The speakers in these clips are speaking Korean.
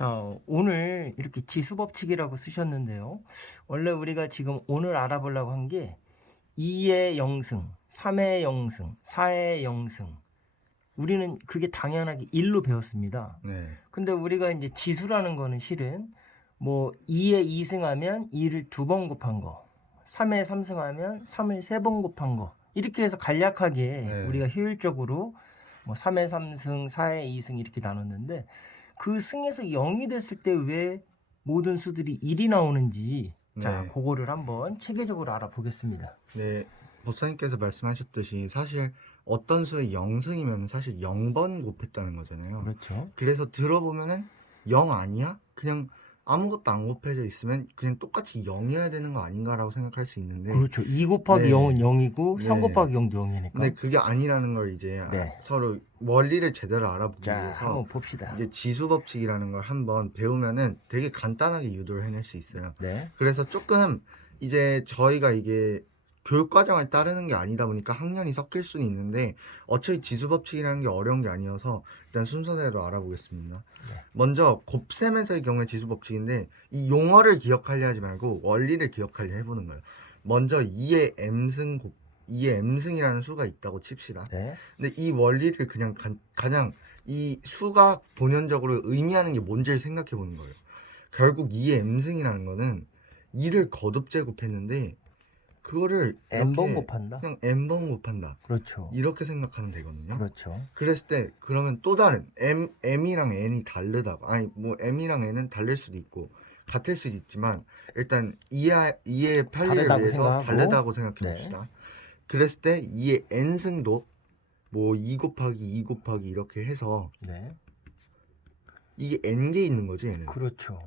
자, 오늘 이렇게 지수법칙이라고 쓰셨는데요. 원래 우리가 지금 오늘 알아보려고 한 게 2의 영승, 3의 영승, 4의 영승. 우리는 그게 당연하게 1로 배웠습니다. 네. 근데 우리가 이제 지수라는 거는 실은 뭐 2에 2승하면 2를 2번 곱한 거, 3에 3승하면 3을 3번 곱한 거. 이렇게 해서 간략하게 네. 우리가 효율적으로 뭐 3에 3승, 4에 2승 이렇게 나눴는데 그 승에서 0이 됐을 때 왜 모든 수들이 1이 나오는지 자, 네. 그거를 한번 체계적으로 알아보겠습니다. 네. 법사님께서 말씀하셨듯이 사실 어떤 수의 0승이면 사실 0번 곱했다는 거잖아요. 그렇죠. 그래서 들어보면은 0 아니야? 그냥 아무것도 안 곱해져 있으면 그냥 똑같이 0이어야 되는 거 아닌가라고 생각할 수 있는데 그렇죠. 2 곱하기 네. 0은 0이고 3 네. 곱하기 0도 0이니까. 근데 그게 아니라는 걸 이제 네. 서로 원리를 제대로 알아보기 자, 위해서 한번 봅시다. 이제 지수 법칙이라는 걸 한번 배우면은 되게 간단하게 유도를 해낼 수 있어요. 네. 그래서 조금 이제 저희가 이게 교육 과정을 따르는 게 아니다 보니까 학년이 섞일 수는 있는데 어차피 지수 법칙이라는 게 어려운 게 아니어서 일단 순서대로 알아보겠습니다. 네. 먼저 곱셈에서의 경우에 지수 법칙인데 이 용어를 기억하려 하지 말고 원리를 기억하려 해보는 거예요. 먼저 2의 m승 2의 m승이라는 수가 있다고 칩시다. 네. 근데 이 원리를 그냥 가장 이 수가 본연적으로 의미하는 게 뭔지를 생각해 보는 거예요. 결국 2의 m승이라는 거는 2를 거듭 제곱했는데 그거를 n번 이렇게 곱한다. 그냥 n번 곱한다. 그렇죠. 이렇게 생각하면 되거든요. 그렇죠. 그랬을 때 그러면 또 다른 m이랑 n이 다르다고 아니 뭐 m이랑 n은 다를 수도 있고 같을 수도 있지만 일단 이해 편리를 다르다고 위해서 생각하고. 다르다고 생각해 네. 봅시다. 그랬을 때 2의 n승도 뭐 2 곱하기 2 곱하기 이렇게 해서 네. 이게 n개 있는 거지 얘는. 그렇죠.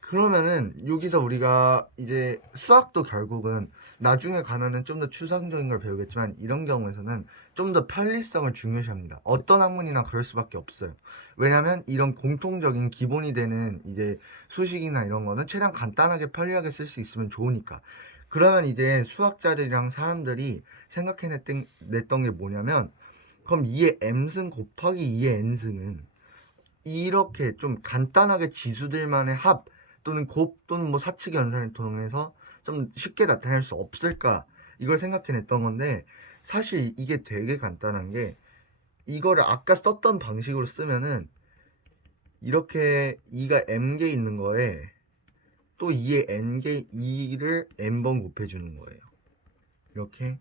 그러면은 여기서 우리가 이제 수학도 결국은 나중에 가면은 좀 더 추상적인 걸 배우겠지만 이런 경우에서는 좀 더 편리성을 중요시합니다. 어떤 학문이나 그럴 수밖에 없어요. 왜냐면 이런 공통적인 기본이 되는 이제 수식이나 이런 거는 최대한 간단하게 편리하게 쓸 수 있으면 좋으니까. 그러면 이제 수학자들이랑 사람들이 냈던 게 뭐냐면 그럼 2의 m승 곱하기 2의 n승은 이렇게 좀 간단하게 지수들만의 합 또는 곱 또는 뭐 사칙 연산을 통해서 좀 쉽게 나타낼 수 없을까 이걸 생각해냈던 건데 사실 이게 되게 간단한 게 이거를 아까 썼던 방식으로 쓰면은 이렇게 2가 m개 있는 거에 또 2의 n개 2를 n번 곱해주는 거예요. 이렇게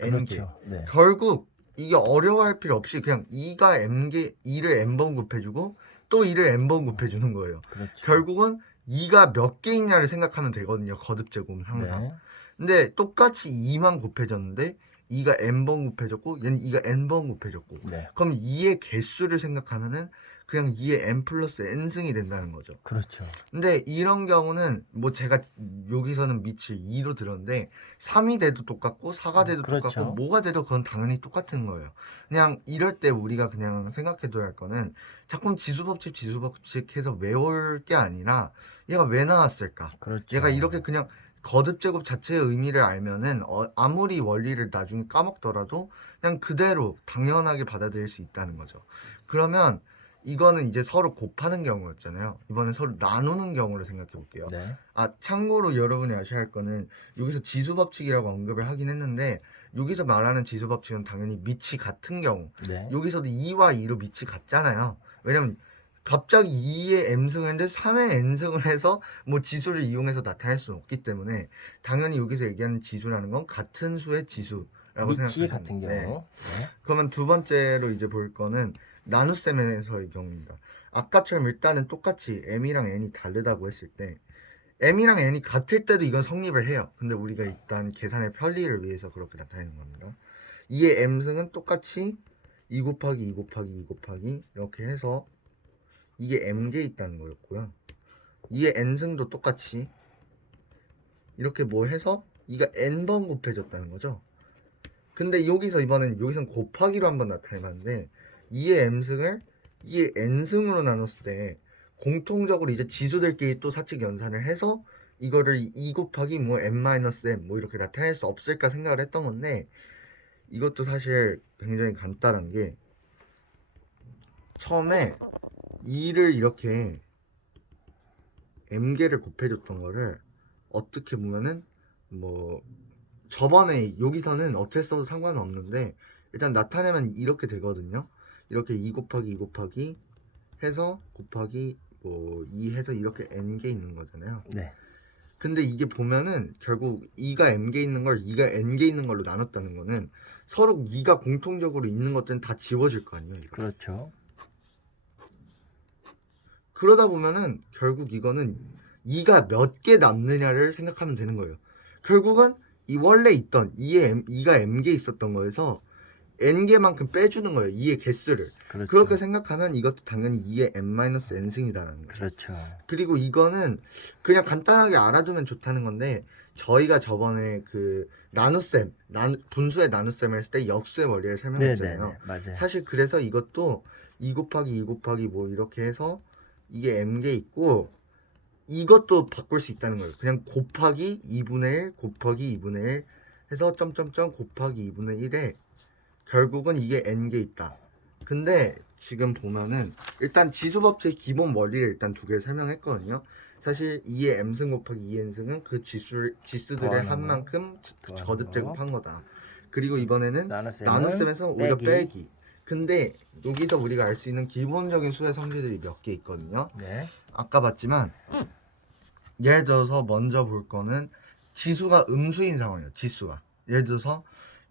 n개. 그렇죠. 네. 결국 이게 어려워할 필요 없이 그냥 2가 m개 2를 n번 곱해주고 또 2를 n번 곱해주는 거예요. 그렇죠. 결국은 2가 몇 개 있냐를 생각하면 되거든요. 거듭 제곱은 항상. 네. 근데 똑같이 2만 곱해졌는데 2가 n번 곱해졌고 얘는 2가 n번 곱해졌고 네. 그럼 2의 개수를 생각하면은 그냥 2의 n 플러스 n승이 된다는 거죠. 그렇죠. 근데 이런 경우는 뭐 제가 여기서는 밑을 2로 들었는데 3이 돼도 똑같고 4가 돼도 그렇죠. 똑같고 뭐가 돼도 그건 당연히 똑같은 거예요. 그냥 이럴 때 우리가 그냥 생각해둬야 할 거는 자꾸 지수법칙 해서 외울 게 아니라 얘가 왜 나왔을까? 그렇죠. 얘가 이렇게 그냥 거듭제곱 자체의 의미를 알면은 아무리 원리를 나중에 까먹더라도 그냥 그대로 당연하게 받아들일 수 있다는 거죠. 그러면 이거는 이제 서로 곱하는 경우였잖아요. 이번엔 서로 나누는 경우를 생각해 볼게요. 네. 아, 참고로 여러분이 아셔야 할 거는 여기서 지수 법칙이라고 언급을 하긴 했는데 여기서 말하는 지수 법칙은 당연히 밑이 같은 경우. 네. 여기서도 2와 2로 밑이 같잖아요. 왜냐면 갑자기 2의 m승을 했는데 3의 n승을 해서 뭐 지수를 이용해서 나타낼 수는 없기 때문에 당연히 여기서 얘기하는 지수라는 건 같은 수의 지수라고 밑이 생각하시면 같은 네. 경우. 네. 그러면 두 번째로 이제 볼 거는 나눗셈에서의 경우입니다. 아까처럼 일단은 똑같이 m이랑 n이 다르다고 했을 때 m이랑 n이 같을 때도 이건 성립을 해요. 근데 우리가 일단 계산의 편리를 위해서 그렇게 나타내는 겁니다. 2의 m승은 똑같이 2 곱하기 2 곱하기 2 곱하기 이렇게 해서 이게 m개 있다는 거였고요. 2의 n승도 똑같이 이렇게 뭐 해서 이가 n번 곱해졌다는 거죠. 근데 여기선 곱하기로 한번 나타내봤는데 2의 m승을 2의 n승으로 나눴을 때 공통적으로 이제 지수들끼리 또 사칙 연산을 해서 이거를 2 곱하기 뭐 n-m 뭐 이렇게 나타낼 수 없을까 생각을 했던 건데 이것도 사실 굉장히 간단한 게 처음에 2를 이렇게 m개를 곱해줬던 거를 어떻게 보면은 뭐 저번에 여기서는 어떻게 써도 상관은 없는데 일단 나타내면 이렇게 되거든요. 이렇게 2 곱하기 2 곱하기 해서 곱하기 뭐 2 해서 이렇게 n개 있는 거잖아요. 네. 근데 이게 보면은 결국 2가 m개 있는 걸 2가 n개 있는 걸로 나눴다는 거는 서로 2가 공통적으로 있는 것들은 다 지워질 거 아니에요. 이거. 그렇죠. 그러다 보면은 결국 이거는 2가 몇 개 남느냐를 생각하면 되는 거예요. 결국은 이 원래 있던 2가 m개 있었던 거에서 n개만큼 빼주는 거예요. 2의 개수를. 그렇죠. 그렇게 생각하면 이것도 당연히 2의 n-n승이다라는 거죠. 그렇죠. 그리고 이거는 그냥 간단하게 알아두면 좋다는 건데 저희가 저번에 그 나눗셈, 분수의 나눗셈을 했을 때 역수의 원리를 설명했잖아요. 네네네. 맞아요. 사실 그래서 이것도 2 곱하기 2 곱하기 뭐 이렇게 해서 이게 m개 있고 이것도 바꿀 수 있다는 거예요. 그냥 곱하기 2분의 1 곱하기 2분의 1 해서 점점점 곱하기 2분의 1에 결국은 이게 n개 있다. 근데 지금 보면은 일단 지수법칙 기본 원리를 일단 두 개 설명했거든요. 사실 2의 m승 곱하기 2의 n승은 그 지수들의 더하는 한 거. 만큼 더하는 거듭 거. 제곱한 거다. 그리고 이번에는 나눗셈은 나눗셈에서 오히려 빼기. 빼기. 근데 여기서 우리가 알 수 있는 기본적인 수의 성질들이 몇 개 있거든요. 네. 아까 봤지만 예를 들어서 먼저 볼 거는 지수가 음수인 상황이에요. 지수가. 예를 들어서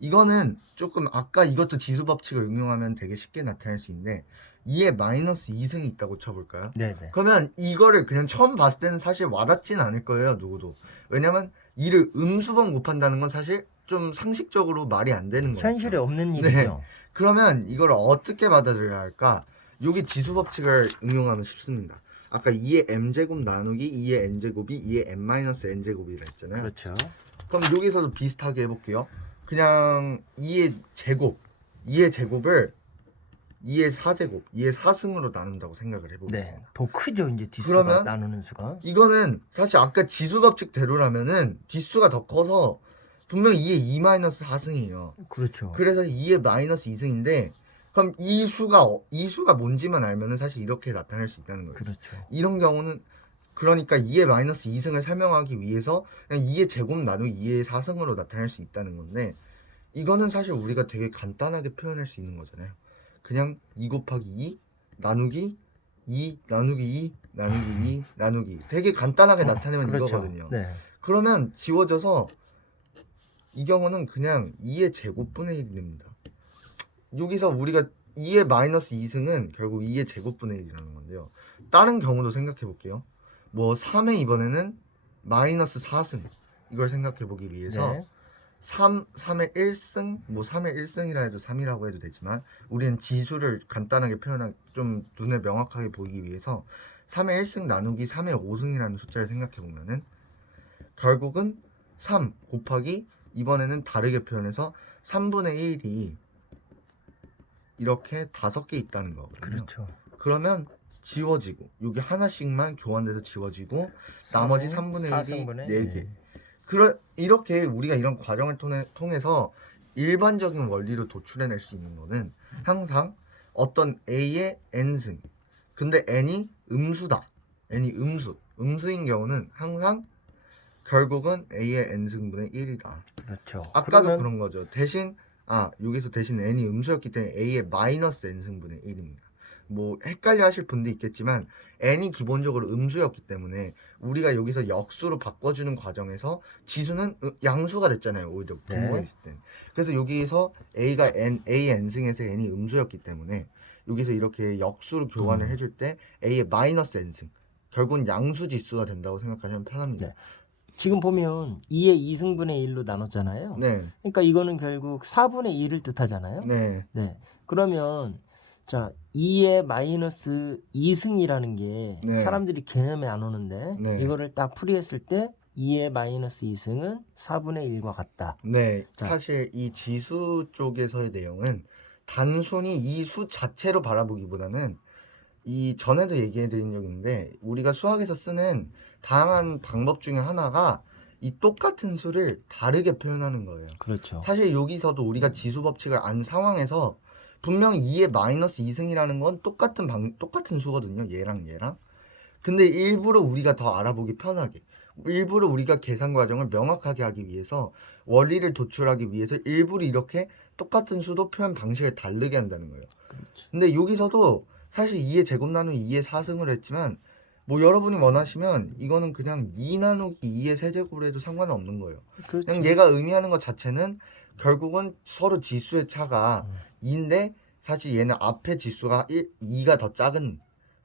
이거는 조금 아까 이것도 지수 법칙을 응용하면 되게 쉽게 나타낼 수 있는데 2에 마이너스 2승이 있다고 쳐볼까요? 네네. 그러면 이거를 그냥 처음 봤을 때는 사실 와닿진 않을 거예요. 누구도. 왜냐면 2를 음수번 곱한다는 건 사실 좀 상식적으로 말이 안 되는 거예요. 현실에 없는 네. 일이죠. 그러면 이걸 어떻게 받아들여야 할까? 여기 지수 법칙을 응용하면 쉽습니다. 아까 2의 m제곱 나누기 2의 n제곱이 2의 n-n제곱이라 했잖아요. 그렇죠. 그럼 여기서도 비슷하게 해볼게요. 그냥 2의 제곱을 2의 4제곱, 2의 4승으로 나눈다고 생각을 해보겠습니다. 네. 더 크죠, 이제 뒷수가 그러면 나누는 수가. 이거는 사실 아까 지수 법칙대로라면은 뒷수가 더 커서 분명히 2의 2-4승이에요. 그렇죠. 그래서 2의 마이너스 2승인데 그럼 이 수가 뭔지만 알면은 사실 이렇게 나타낼 수 있다는 거예요. 그렇죠. 이런 경우는 그러니까 2의 마이너스 2승을 설명하기 위해서 그냥 2의 제곱 나누기 2의 4승으로 나타낼 수 있다는 건데 이거는 사실 우리가 되게 간단하게 표현할 수 있는 거잖아요. 그냥 2 곱하기 2 나누기 2 나누기 2 나누기 2 나누기 되게 간단하게 나타내면 그렇죠. 이거거든요. 네. 그러면 지워져서 이 경우는 그냥 2의 제곱분의 1이 됩니다. 여기서 우리가 2의 마이너스 2승은 결국 2의 제곱분의 1이라는 건데요. 다른 경우도 생각해 볼게요. 뭐 3의 이번에는 마이너스 4승 이걸 생각해 보기 위해서 네. 3의 1승 뭐 3의 1승이라 해도 3이라고 해도 되지만 우리는 지수를 간단하게 표현하기 좀 눈에 명확하게 보이기 위해서 3의 1승 나누기 3의 5승이라는 숫자를 생각해 보면은 결국은 3 곱하기 이번에는 다르게 표현해서 3분의 1이 이렇게 5개 있다는 거거든요. 그렇죠. 그러면 지워지고 여기 하나씩만 교환돼서 지워지고 나머지 3분의 1이 4개. 이렇게 우리가 이런 과정을 통해서 일반적인 원리로 도출해낼 수 있는 거는 항상 어떤 A의 n승 근데 n이 음수다. n이 음수인 경우는 항상 결국은 A의 n승분의 1이다. 그렇죠. 아까도 그런 거죠. 대신 여기서 대신 n이 음수였기 때문에 A의 마이너스 n승분의 1입니다. 뭐 헷갈려 하실 분도 있겠지만 n이 기본적으로 음수였기 때문에 우리가 여기서 역수로 바꿔주는 과정에서 지수는 양수가 됐잖아요. 오히려 분모에 있을 땐. 그래서 여기서 A가 A의 n승에서 n이 음수였기 때문에 여기서 이렇게 역수로 교환을 해줄 때 A의 마이너스 n승 결국은 양수 지수가 된다고 생각하시면 편합니다. 네. 지금 보면 2의 2승분의 1로 나눴잖아요. 네. 그러니까 이거는 결국 4분의 1을 뜻하잖아요. 네. 네. 그러면 자 2의 마이너스 2승이라는 게 네. 사람들이 개념에 안 오는데 네. 이거를 딱 풀이했을 때 2의 마이너스 2승은 4분의 1과 같다. 네. 자. 사실 이 지수 쪽에서의 내용은 단순히 이 수 자체로 바라보기보다는 이 전에도 얘기해 드린 적이 있는데 우리가 수학에서 쓰는 다양한 방법 중에 하나가 이 똑같은 수를 다르게 표현하는 거예요. 그렇죠. 사실 여기서도 우리가 지수 법칙을 안 상황에서 분명 2의 마이너스 2승이라는 건 똑같은 수거든요. 얘랑. 근데 일부러 우리가 더 알아보기 편하게, 일부러 우리가 계산 과정을 명확하게 하기 위해서, 원리를 도출하기 위해서 일부러 이렇게 똑같은 수도 표현 방식을 다르게 한다는 거예요. 그렇죠. 근데 여기서도 사실 2의 제곱 나누기 2의 4승을 했지만, 뭐 여러분이 원하시면 이거는 그냥 2 나누기 2의 세제곱으로 해도 상관은 없는 거예요. 그렇죠. 그냥 얘가 의미하는 것 자체는 결국은 서로 지수의 차가 2인데, 사실 얘는 앞에 지수가 2가 더 작은,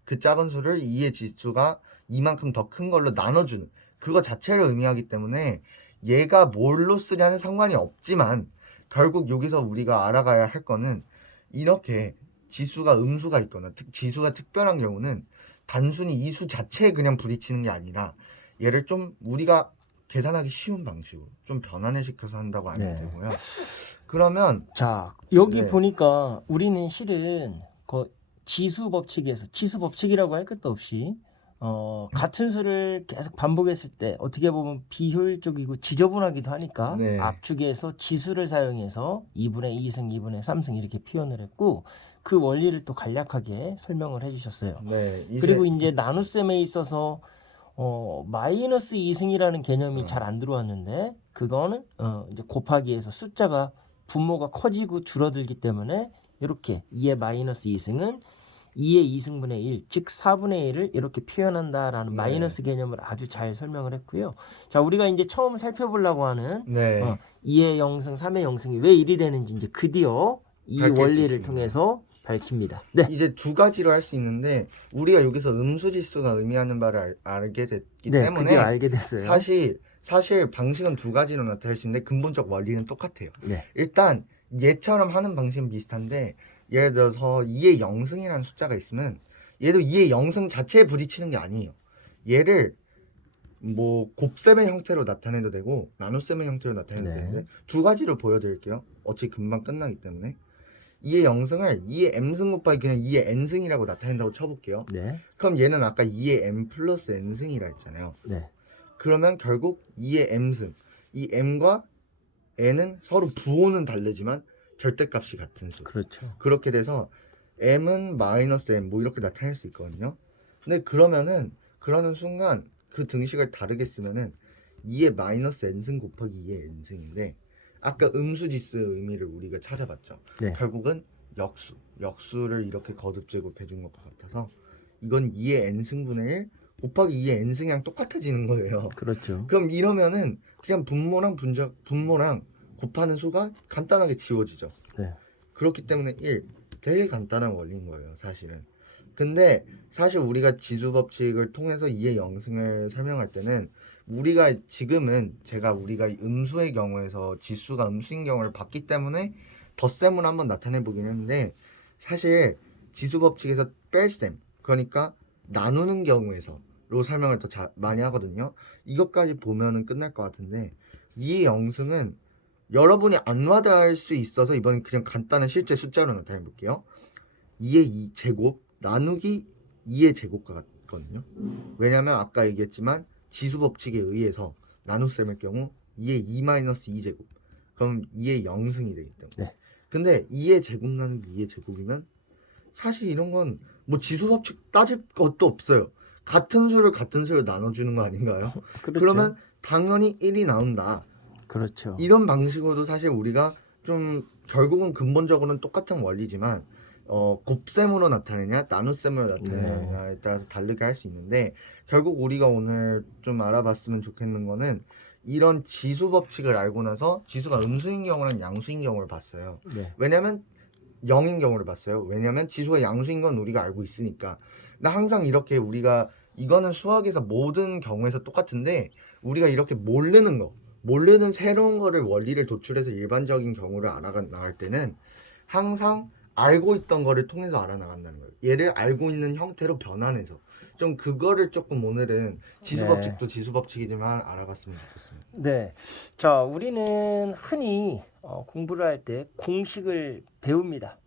그 작은 수를 2의 지수가 이만큼 더 큰 걸로 나눠주는 그거 자체를 의미하기 때문에 얘가 뭘로 쓰냐는 상관이 없지만, 결국 여기서 우리가 알아가야 할 거는, 이렇게 지수가 음수가 있거나 지수가 특별한 경우는 단순히 이 수 자체에 그냥 부딪히는 게 아니라 얘를 좀 우리가 계산하기 쉬운 방식으로 좀 변환을 시켜서 한다고 알면 네. 되고요. 그러면 자, 여기 네. 보니까 우리는 실은 그 지수 법칙에서, 지수 법칙이라고 할 것도 없이 같은 수를 계속 반복했을 때 어떻게 보면 비효율적이고 지저분하기도 하니까 네. 압축에서 지수를 사용해서 2분의 2승, 2분의 3승 이렇게 표현을 했고, 그 원리를 또 간략하게 설명을 해주셨어요. 네, 그리고 이제 나눗셈에 있어서 마이너스 2승이라는 개념이 잘 안 들어왔는데, 그거는 이제 곱하기에서 숫자가 분모가 커지고 줄어들기 때문에 이렇게 2의 마이너스 2승은 2의 2승분의 1, 즉 4분의 1을 이렇게 표현한다라는 네. 마이너스 개념을 아주 잘 설명을 했고요. 자, 우리가 이제 처음 살펴보려고 하는 네. 2의 0승, 3의 0승이 왜 1이 되는지 이제 드디어 이 밝힐 수 원리를 있습니다. 통해서 밝힙니다. 네. 이제 두 가지로 할 수 있는데, 우리가 여기서 음수지수가 의미하는 바를 알게 됐기 네, 때문에 드디어 알게 됐어요. 사실 방식은 두 가지로 나타날 수 있는데 근본적 원리는 똑같아요. 네. 일단 얘처럼 하는 방식은 비슷한데, 예를 들어서 2의 0승이라는 숫자가 있으면 얘도 2의 0승 자체에 부딪히는 게 아니에요. 얘를 뭐 곱셈의 형태로 나타내도 되고 나눗셈의 형태로 나타내도 네. 되는데, 두 가지로 보여드릴게요. 어차피 금방 끝나기 때문에. 2의 0승을 2의 m승 곱하기 그냥 2의 n승이라고 나타낸다고 쳐볼게요. 네. 그럼 얘는 아까 2의 m 플러스 n승이라 했잖아요. 네. 그러면 결국 2의 m승, 이 m과 n은 서로 부호는 다르지만 절대값이 같은 수. 그렇죠. 그렇게 돼서 m은 마이너스 m 뭐 이렇게 나타낼 수 있거든요. 근데 그러는 순간 그 등식을 다르게 쓰면은 2의 마이너스 n승 곱하기 2의 n승인데, 아까 음수지수의 의미를 우리가 찾아봤죠. 네. 결국은 역수를 이렇게 거듭제곱 해준 것과 같아서 이건 2의 n승분의 1 곱하기 2의 n승이랑 똑같아지는 거예요. 그렇죠. 그럼 이러면은 그냥 분모랑 곱하는 수가 간단하게 지워지죠. 네. 그렇기 때문에 1, 되게 간단한 원리인 거예요, 사실은. 근데 사실 우리가 지수 법칙을 통해서 2의 0승을 설명할 때는 우리가 우리가 음수의 경우에서 지수가 음수인 경우를 봤기 때문에 덧셈을 한번 나타내 보긴 했는데, 사실 지수 법칙에서 뺄셈, 그러니까 나누는 경우에서로 설명을 더 많이 하거든요. 이것까지 보면은 끝날 것 같은데, 2의 0승은 여러분이 안 와닿을 수 있어서 이번엔 그냥 간단한 실제 숫자로 나타내 볼게요. 2의 2 제곱 나누기 2의 제곱과 같거든요. 왜냐면 아까 얘기했지만 지수 법칙에 의해서 나눗셈일 경우 2의 2-2 제곱, 그럼 2의 0승이 되기 때문에. 네. 근데 2의 제곱 나누기 2의 제곱이면 사실 이런 건 뭐 지수 법칙 따질 것도 없어요. 같은 수를 나눠주는 거 아닌가요? 그렇죠. 그러면 당연히 1이 나온다. 그렇죠. 이런 방식으로도 사실 우리가 좀 결국은 근본적으로는 똑같은 원리지만 곱셈으로 나타내냐 나눗셈으로 나타내냐에 따라서 다르게 할 수 있는데, 결국 우리가 오늘 좀 알아봤으면 좋겠는 거는, 이런 지수 법칙을 알고 나서 지수가 음수인 경우랑 양수인 경우를 봤어요. 네. 왜냐면 0인 경우를 봤어요. 왜냐면 지수가 양수인 건 우리가 알고 있으니까. 근데 항상 이렇게 우리가, 이거는 수학에서 모든 경우에서 똑같은데, 우리가 이렇게 모르는 새로운 거를 원리를 도출해서 일반적인 경우를 알아나갈 때는 항상 알고 있던 거를 통해서 알아나간다는 거예요. 얘를 알고 있는 형태로 변환해서 좀 그거를 조금 오늘은 지수 네. 법칙도 지수 법칙이지만 알아봤으면 좋겠습니다. 네. 자, 우리는 흔히 공부를 할 때 공식을 배웁니다.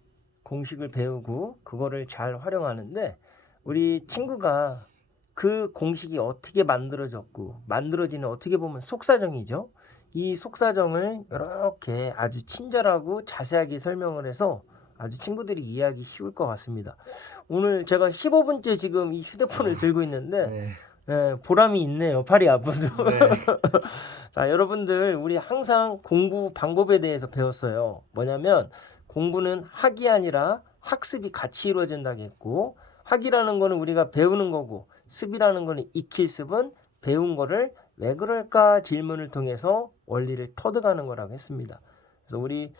공식을 배우고 그거를 잘 활용하는데, 우리 친구가 그 공식이 어떻게 만들어졌고 만들어지는 어떻게 보면 속사정이죠. 이 속사정을 이렇게 아주 친절하고 자세하게 설명을 해서 아주 친구들이 이해하기 쉬울 것 같습니다. 오늘 제가 15분째 지금 이 휴대폰을 들고 있는데 네. 보람이 있네요. 팔이 아파도. 네. 자, 여러분들 우리 항상 공부 방법에 대해서 배웠어요. 뭐냐면 공부는 학이 아니라 학습이 같이 이루어진다고 했고, 학이라는 거는 우리가 배우는 거고, 습이라는 거는 익힐 습은 배운 거를 왜 그럴까 질문을 통해서 원리를 터득하는 거라고 했습니다. 그래서 우리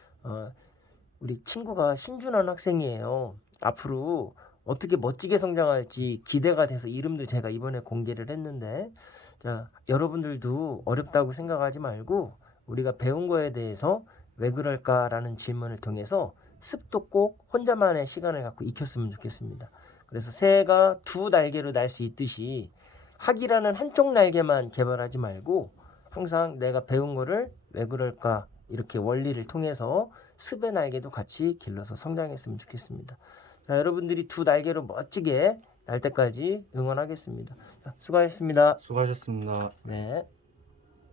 친구가 신준환 학생이에요. 앞으로 어떻게 멋지게 성장할지 기대가 돼서 이름도 제가 이번에 공개를 했는데, 자, 여러분들도 어렵다고 생각하지 말고 우리가 배운 거에 대해서 왜 그럴까라는 질문을 통해서 습도 꼭 혼자만의 시간을 갖고 익혔으면 좋겠습니다. 그래서 새가 두 날개로 날 수 있듯이 학이라는 한쪽 날개만 개발하지 말고 항상 내가 배운 거를 왜 그럴까 이렇게 원리를 통해서 습의 날개도 같이 길러서 성장했으면 좋겠습니다. 자, 여러분들이 두 날개로 멋지게 날 때까지 응원하겠습니다. 자, 수고하셨습니다. 수고하셨습니다. 네.